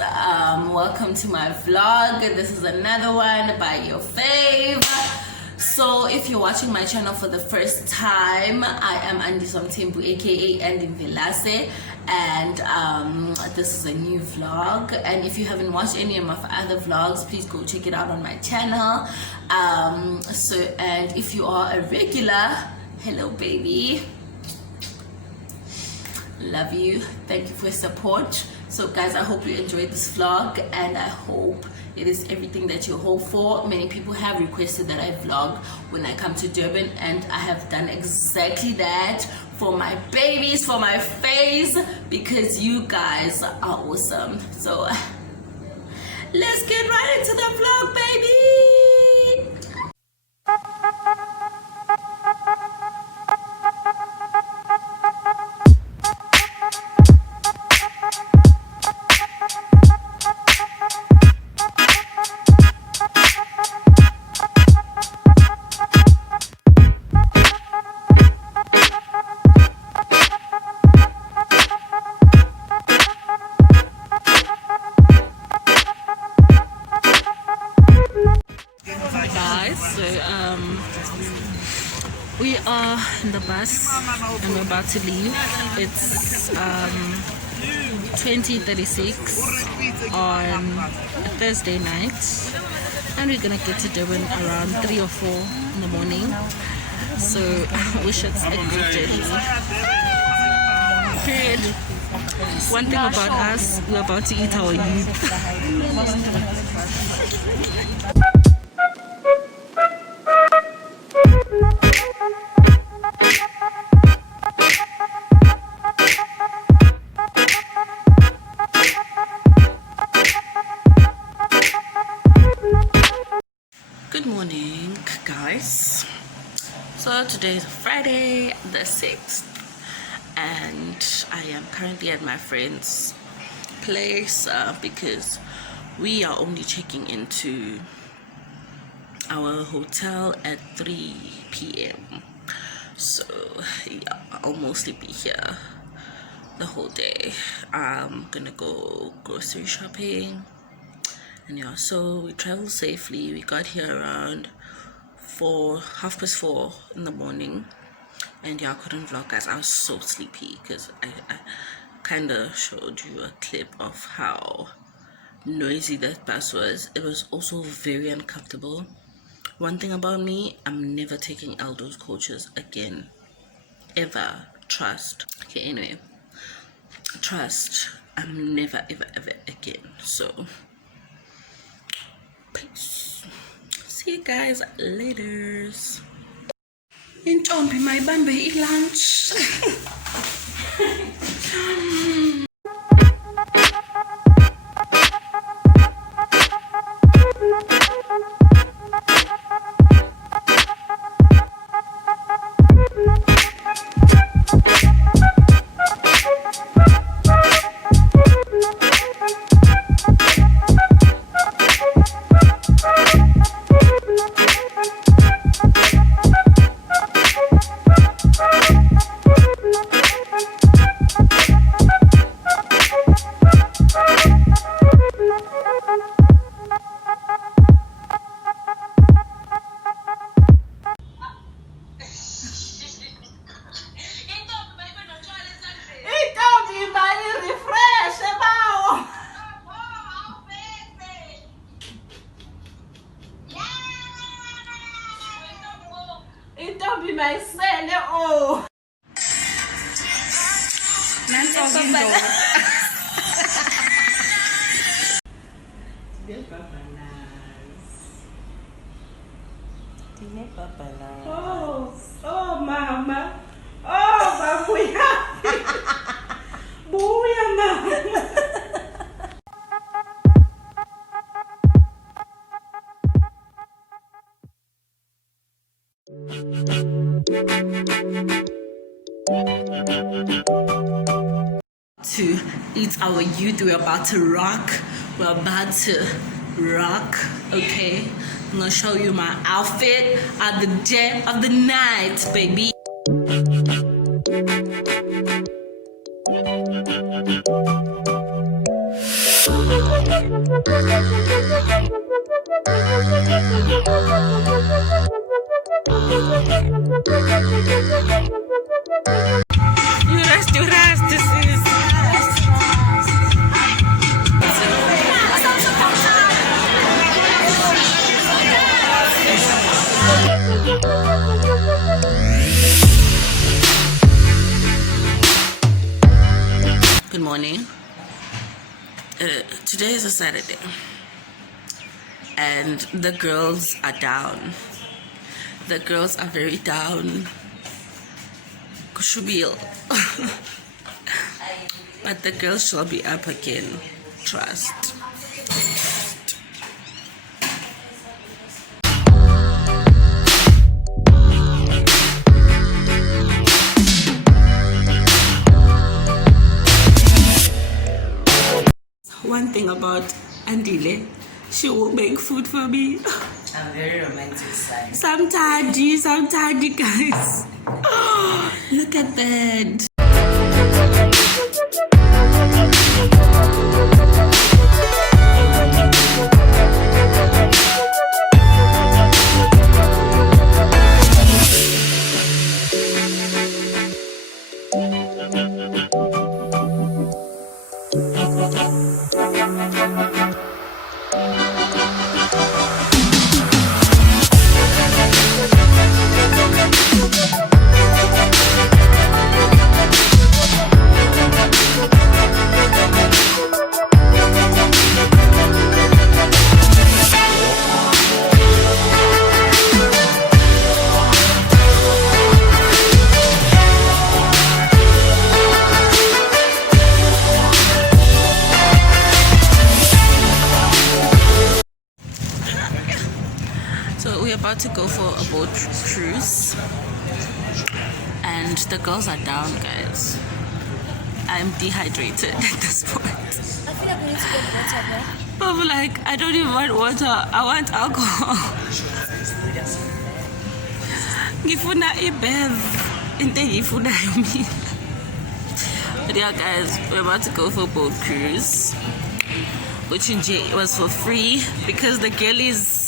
welcome to my vlog. This is another one by your fave. So if you're watching my channel for the first time, I am Andy Somtembu, aka Andy Vilase, and this is a new vlog. And if you haven't watched any of my other vlogs, please go check it out on my channel. And if you are a regular, hello baby, love you, thank you for your support. So guys, I hope you enjoyed this vlog, and I hope it is everything that you hope for. Many people have requested that I vlog when I come to Durban, and I have done exactly that for my babies, for my face, because you guys are awesome. So let's get right into the vlog, baby. We are in the bus and we're about to leave. It's 20:36 on a Thursday night, and we're gonna get to Durban around 3 or 4 in the morning. So I wish it's a good journey. Period. One thing about us, we're about to eat our youth. Good morning, guys. So today is Friday the 6th, and I am currently at my friend's place because we are only checking into our hotel at 3 p.m. So yeah, I'll mostly be here the whole day. I'm gonna go grocery shopping. And yeah, so we traveled safely. We got here around 4:30 in the morning, and yeah, I couldn't vlog, guys. I was so sleepy because I kind of showed you a clip of how noisy that bus was. It was also very uncomfortable. One thing about me, I'm never taking Aldo's coaches again, ever. Trust. Okay, anyway, trust. I'm never ever again. So peace. See you guys later. Intombi mayibambe lunch. Don't be my son, oh. Oh, mama. Oh, babuya. Buya, mama. To eat our youth, we're about to rock. We're about to rock. Okay, I'm gonna show you my outfit at the day of the night, baby. You rest, this is. Good morning. Today is a Saturday, and the girls are down. The girls are very down. Kushubil. But the girls shall be up again. Trust. One thing about Andile, she will make food for me. I'm very romantic, son. Sometimes, guys. Look at that. So we're about to go for a boat cruise, and the girls are down, guys. I'm dehydrated at this point. I feel like we need to get water, bro. I'm like, I don't even want water. I want alcohol. Ngifuna ibev. Inte ngifuna yumi. But yeah, guys, we're about to go for a boat cruise, which in J was for free because the girlies.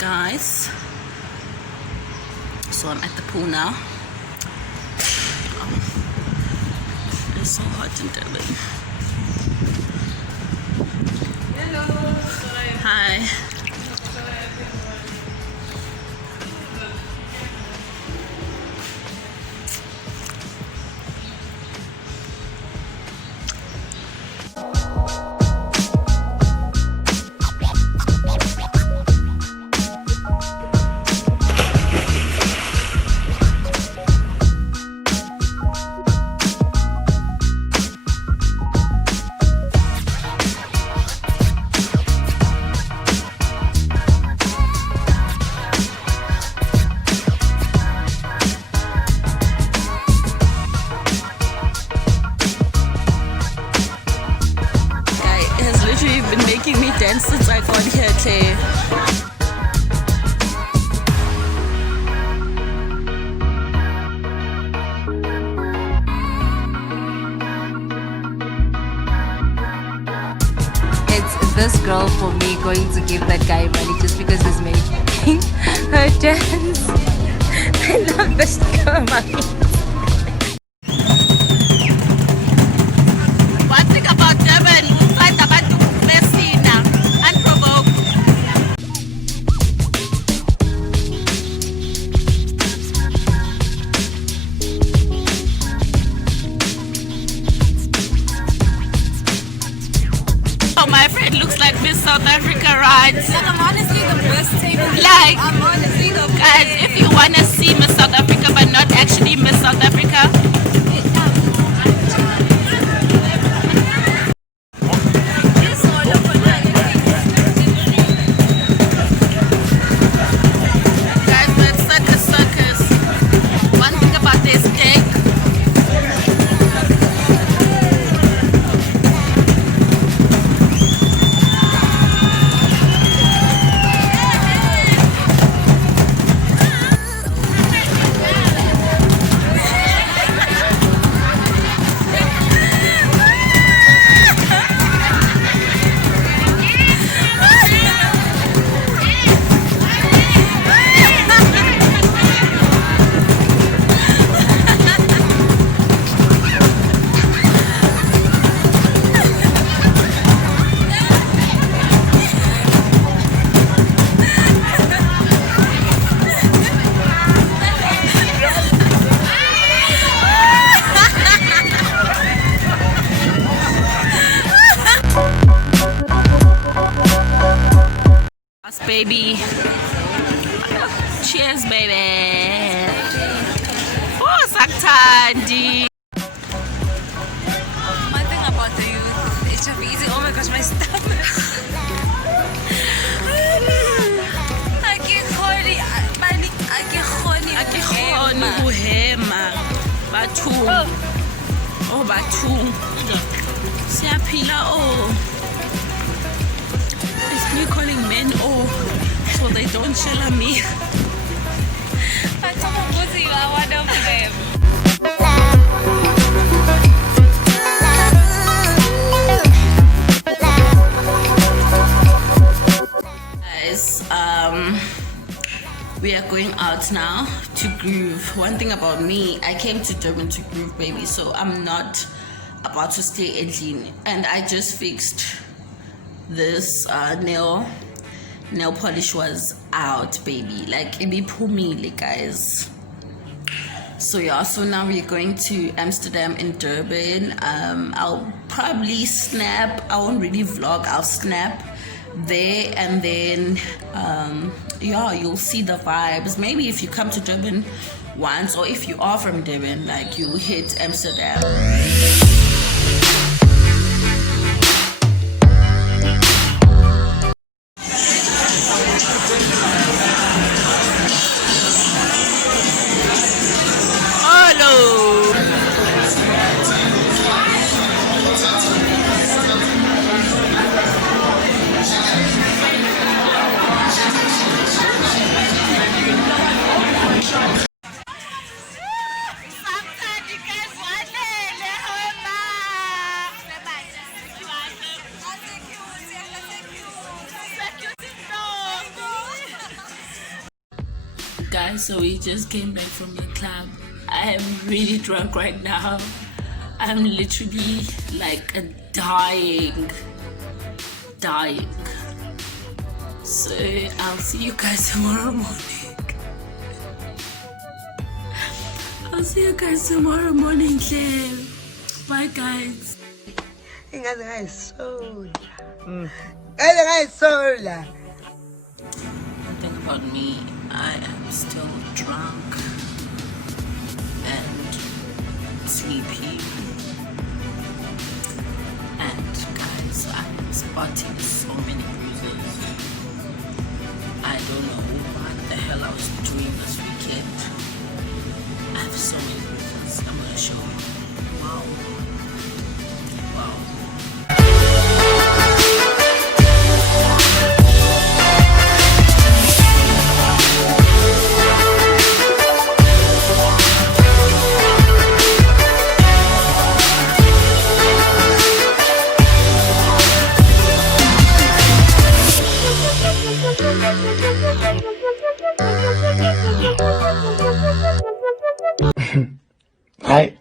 Guys, so I'm at the pool now. It's so hot in Durban. Hello. Hi. Been making me dance since I got here today. It's this girl for me going to give that guy money just because he's making her dance. I love this girl, mommy. One thing about Durban, inside the batu Messina, unprovoked. Oh, my friend looks like Miss South Africa, right? Like, I'm honestly the best table. Like, I'm honestly the guys, if you want to see Miss South Africa but not actually Miss South Africa, baby. Cheers, baby. Oh, Saktandi. One thing about the youth, it's just easy. Oh my gosh, my stomach. I can't hold it. I can't hold it. Akihona ukuhema. Bathung. Oh, bathung. Siyaphila oh. It's me calling men oh, so they don't shell on me. I told my you are one of them. Guys, we are going out now to groove. One thing about me, I came to Durban to groove, baby, so I'm not about to stay in clean. And I just fixed this nail polish was out, baby, like it be pumile, guys. So yeah, so now we're going to Amsterdam in Durban. I'll probably snap. I won't really vlog. I'll snap there, and then yeah, you'll see the vibes. Maybe if you come to Durban once, or if you are from Durban, like you hit Amsterdam. guys, so we just came back from the club. I am really drunk right now. I'm literally like dying. So I'll see you guys tomorrow morning. I'll see you guys tomorrow morning, Claire. Bye, guys. One thing about me, I am still drunk and sleepy. And guys, I'm spotting so many bruises. I don't know what the hell I was doing this weekend. I have so many bruises. I'm gonna show you. Wow. Hi.